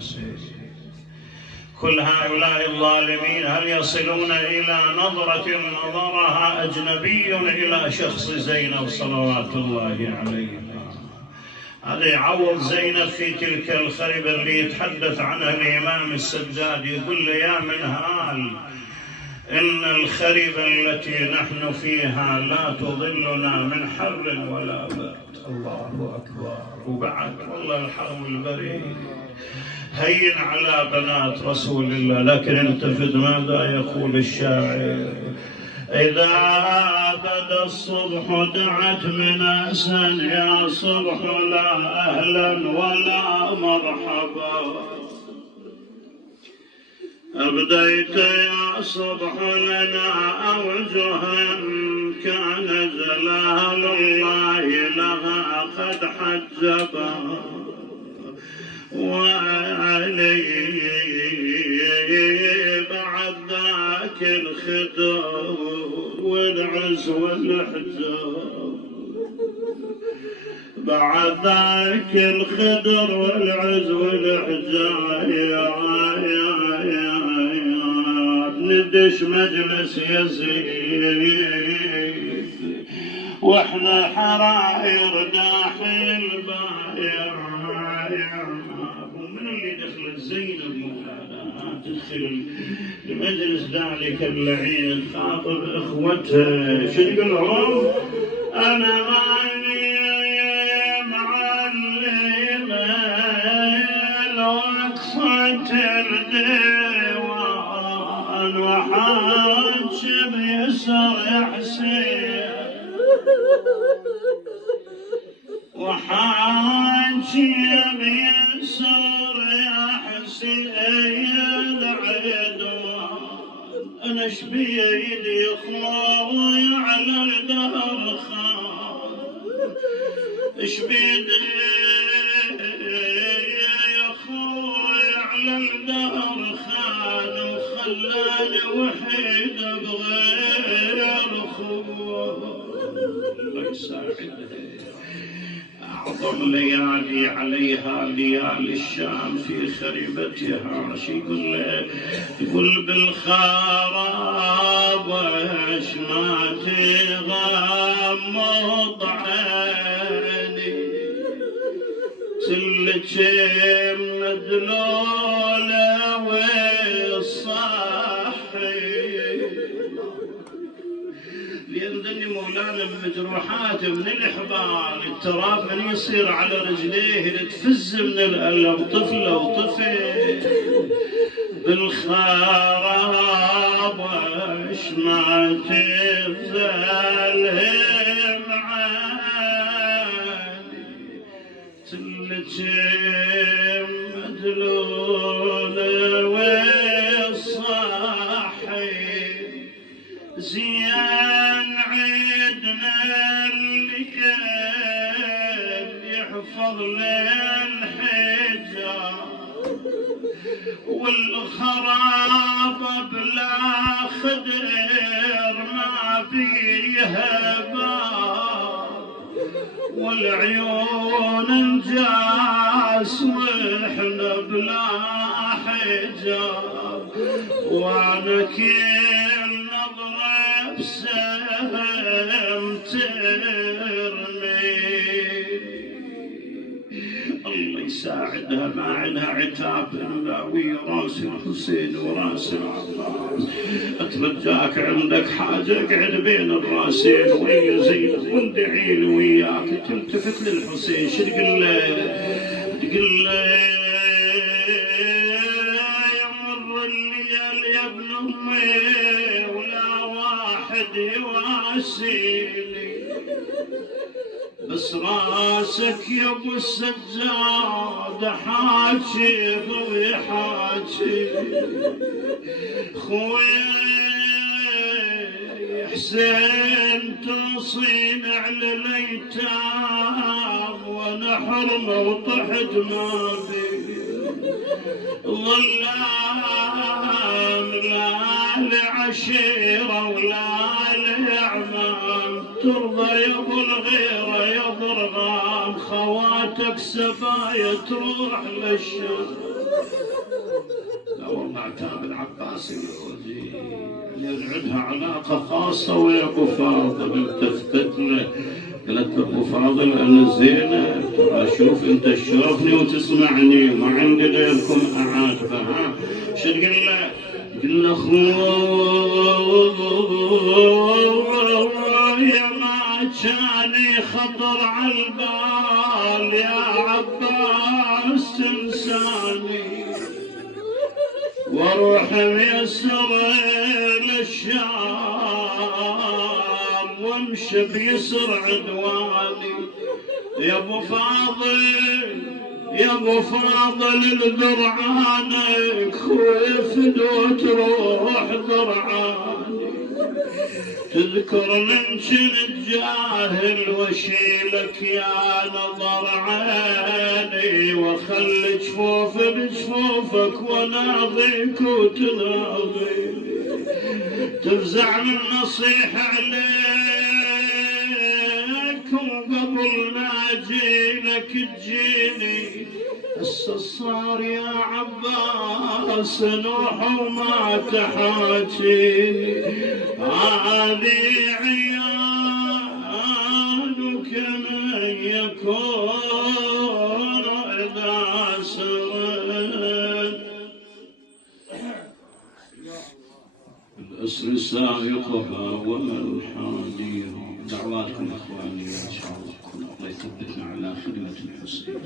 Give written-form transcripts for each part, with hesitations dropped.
الحسين. كل هؤلاء الظالمين هل يصلون إلى نظرة نظرها أجنبي إلى شخص زينب صلوات الله عليها؟ هذا يعوض زينب في تلك الخربة اللي يتحدث عنها الإمام السجاد، يقول لي يا منهال إن الخربة التي نحن فيها لا تظلنا من حر ولا برد. الله أكبر. وبعد والله الحر والبرد هين على بنات رسول الله، لكن التفت ماذا يقول الشاعر: إذا بدا الصبح دعت مناسا يا صبح لا أهلا ولا مرحبا، أبديت يا صبح لنا أوجها كان جلال الله لها قد حجبا، وعلي بعد ذاك الخدر والعز والحجاب، بعد ذاك الخدر والعز والحجاب ندش مجلس يزيد واحنا حراير داخل الباير. ومن اللي دخلت زينب مولانا تدخل لمجلس ذلك اللعين خاطب اخوتها، شو يقول لهم؟ انا ماني معلمه الوقفه الديوان وحاجب يسر يا حسين، وحاجب يسر يا حسين العدوان، انا شبيدي اخوي على الدهر خان، شبيدي يا اخوي على الدهر خان، وخلاني وحيد بغير اخوه. الله يساعدها. أعظم ليالي عليها ليالي الشام في خريبتها. يقول بالخراب وش ما تغمض عيني، تلك مدلولة والصحي، لأنني مولانا المجروحات من الإحبال، التراب من يصير على رجليه تفز من الألم طفلة وطفل. بالخراب وش ما تبذلهم عاني، تلك مدلولة والصحي، زين عيدنا اللي كان يحفظ للحجاب، والخراب بلا خدر ما فيها باب، والعيون انجاس واحنا بلا حجاب، وانا كل نظرة بسهم ترمي. الله يساعدها، ما عندها عتاب ملاوي راس الحسين وراس العباس. اترجاك عندك حاجة اقعد بين الراسين ويا زينب وندعي له وياك. تلتفت للحسين شو تقول له؟ تقول له يمر الليل يا ابن امي ولا واحد يواسيني، بس راسك يا ابو السجاد حاجي ويحاجي. خوي حسين توصين على الايتام وانا حرمه وطحت ما بي، ظلام لا لعشيره ولا لعمام، ترضى يا ابو الغيره يا ضرغام، خواتك سبايا تروح للشام. لا والله عتاب العباس يعني يرعدها علاقة خاصة ويا أبو فاضل. التفت له قالت أبو فاضل أنا زينب أشوف أنت تشوفني وتسمعني ما عندي غيركم أعاتبها. شو تقول له؟ قل له يا ما كاني خطر على البال يا عباس تنساني واروح ميسر للشام وامشي بيسر عدواني. يا ابو فاضل يا ابو فاضل الذرعانك خوف تروح ذرعاني. تذكر من كنت جاهل وشيلك يا نظر عيني واخلي جفوف بجفوفك وناظيك وتناظيني. تفزع من نصيحة عليك وقبل ما اجيلك تجيني. هسه صار يا عباس نوح وما تحاجيني. هذه عيانك من يكون إذا سرت الأسر سائقها وما الحاديها. دعواتكم إخواني إن شاء الله الله يثبتنا على خدمة الحسين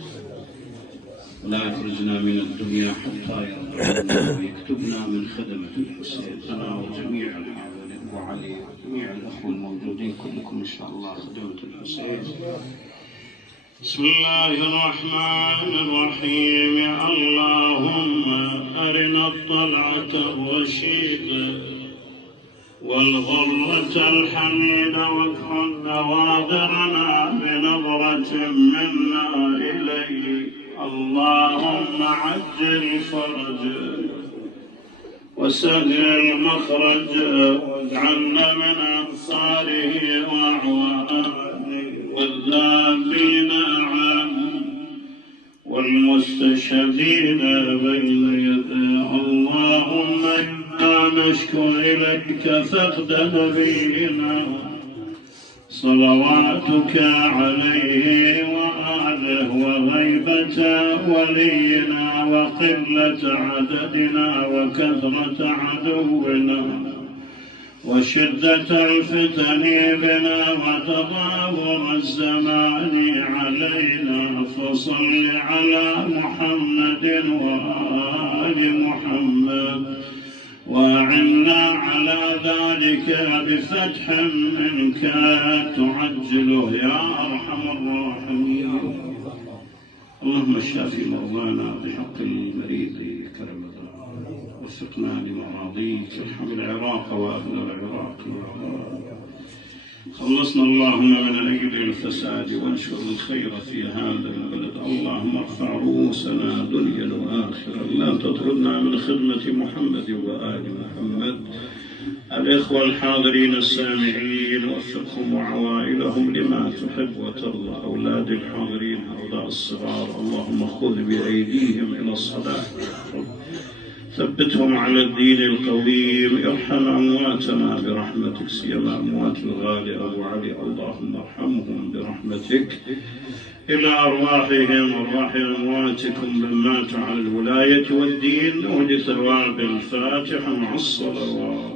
ولا يخرجنا من الدنيا حتى يرضى ويكتبنا من خدمة الحسين. أنا وجميع الحاضرين أبو علي وجميع الأخوة الموجودين كلكم إن شاء الله خدمة الحسين. بسم الله الرحمن الرحيم. اللهم أرنا الطلعة الرشيدة والغرة الحميدة واكحل نواظرنا بنظرة منا إليك. اللهم عجل فرجه وسهل مخرجه واجعلنا من أنصاره وأعوانه والذابين عنه والمستشهدين بين يديه. اللهم إنا نشكو إليك فقد نبينا صلواتك عليه وآله وغيبة ولينا وقلة عددنا وكثرة عدونا وشدة الفتن بنا وتضاور الزمان علينا. فصل على محمد وآل محمد وأعنا على ذلك بفتح منك تعجله يا أرحم الراحمين. اللهم اشف مرضانا بحق المريض كرم وفقنا لمراضيك. ارحم العراق وأهل العراق. خلصنا اللهم من أجل الفساد وانشر الخير في هذا البلد. اللهم ارفع رؤوسنا دنيا وآخرة. لا تطردنا من خدمة محمد وآل محمد. الإخوة الحاضرين السامعين وفقهم وعوائلهم لما تحب وترضى. أولاد الحاضرين هؤلاء الصغار اللهم خذ بأيديهم إلى الصلاة ثبتهم على الدين القويم. ارحم أمواتنا برحمتك سيما أموات الغالي أبو علي. اللهم ارحمهم برحمتك إلى أرواحهم وأرواح أمواتكم من ماتوا على الولاية والدين ولثواب الفاتحة مع الصلوات.